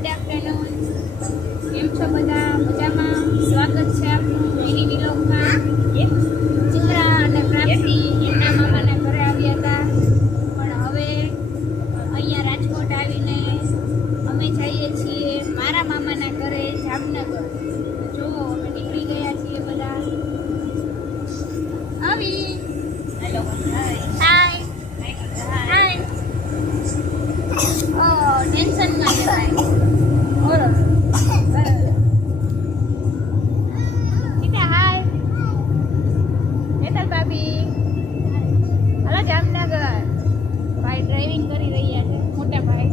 Good afternoon. કેમ છો બધા? મજામાં? સ્વાગત છે આપનું મિની વિલોગમાં. ચિત્રા અને પ્રાપ્તિ એમના મામાના ઘરે આવ્યા હતા, પણ હવે અહીંયા રાજકોટ આવીને અમે જઈએ છીએ મારા મામાના ઘરે જામનગર. જો અમે નીકળી ગયા છીએ બધા. આવી હેલો હાય હાય. ઓ ટેન્શનમાં છે ભાઈ. બોલો સીતા હાય. હેતલ ભાભી હાલો જામનગર. ભાઈ ડ્રાઇવિંગ કરી રહ્યા છે, મોટા ભાઈ.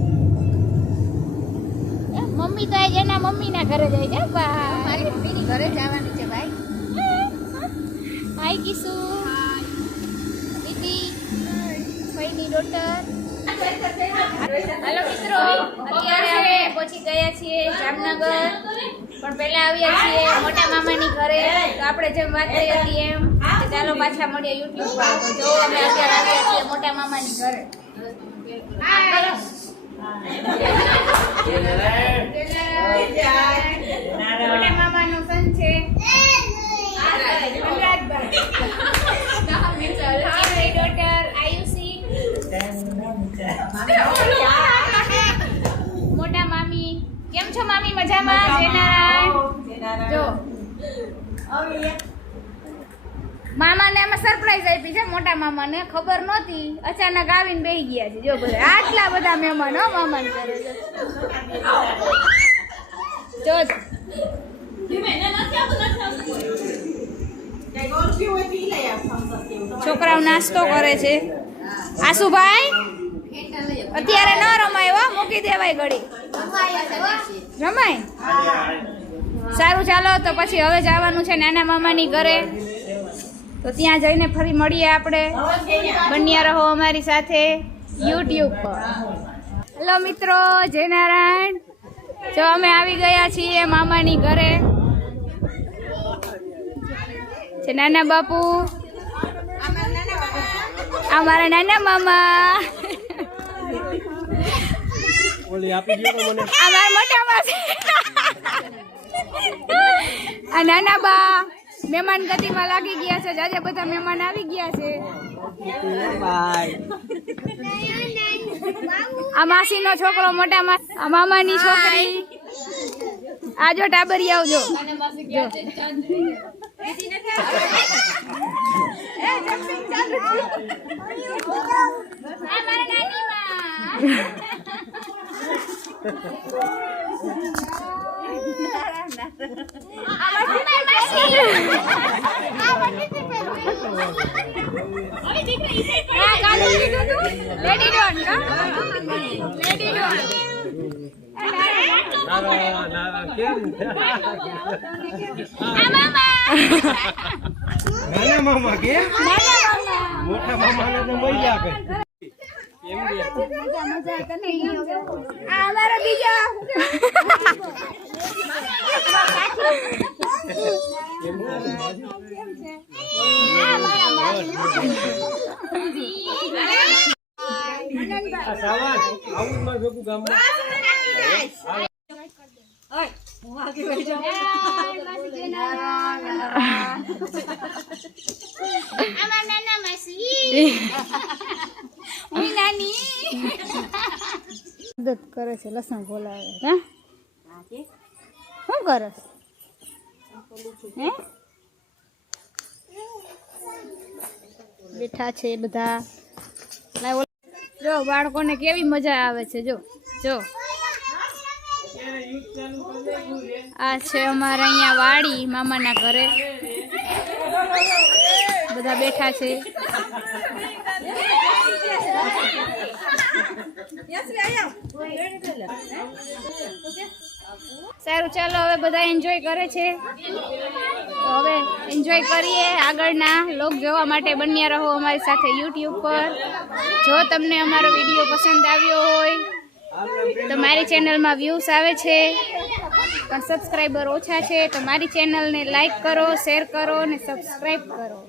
મમ્મી તો આજ એના મમ્મીના ઘરે જાય છે. મારી મમ્મીની ઘરે જવાની છે ભાઈ. હાય કિસુ દીદી ભાઈની ડોટર. હાલો મિત્રો, અત્યારે અમે પહોંચી ગયા છીએ જામનગર, પણ પહેલા આવ્યા છીએ મોટા મામાની ઘરે. તો આપણે જેમ વાત કરી હતી એમ કે ચાલો પાછા મળીએ યુટ્યુબ પર. તો જો અમે અત્યારે આવ્યા છીએ મોટા મામાની ઘરે. મોટા મામાનો સન છે અનુરાગભાઈ, ડોટર આયુષી, મોટા મામી. કેમ છો મામી? મજામાં? જયનારાયણ. જો મામાને અમે સરપ્રાઈઝ આપી છે. મોટા મામાને ખબર નહોતી, અચાનક આવીને બેસી ગયા છે. જો બધા આટલા બધા મહેમાન હો મામાને કરે છે. જો છોકરાઓ નાસ્તો કરે છે. આશુભાઈ અત્યારે ન રમાય હો, મૂકી દેવાય ઘડી. રમાય સારું. ચાલો તો પછી હવે જવાનું છે નાના મામાની ઘરે. તો ત્યાં જઈને ફરી મળીએ આપણે. બન્યા રહો અમારી સાથે યુટ્યુબ પર. હેલો મિત્રો, જયનારાયણ. જો અમે આવી ગયા છીએ મામાની ઘરે. છે નાના બાપુ, અમારા નાના મામા, અમારા મોટા માસી, આ નાના બા મહેમાન ગતિમાં લાગી ગયા છે. આજે બધા મહેમાન આવી ગયા છે. આ માસીનો છોકરો, મોટા આ મામાની છોકરી. આજો ટાબરી આવજો. નાના મામા કે મોટા મામા ને મજા આપે. અમારા બીજા મદદ કરે છે. લસણ બોલાવે. શું કરે હે? બેઠા છે બધા. જો બાળકોને કેવી મજા આવે છે. જો જો આ છે અમારે અહીંયા વાડી મામાના ઘરે. બધા બેઠા છે. સારું ચાલો, હવે બધા એન્જોય કરે છે. તો હવે એન્જોય કરીએ. આગળના લોક જોવા માટે બન્યા રહો અમારી સાથે યુટ્યુબ પર. જો તમને અમારો વિડીયો પસંદ આવ્યો હોય તો મારી ચેનલમાં વ્યૂઝ આવે છે, પણ સબસ્ક્રાઈબર ઓછા છે. તો મારી ચેનલને લાઈક કરો, શેર કરો અને સબસ્ક્રાઈબ કરો.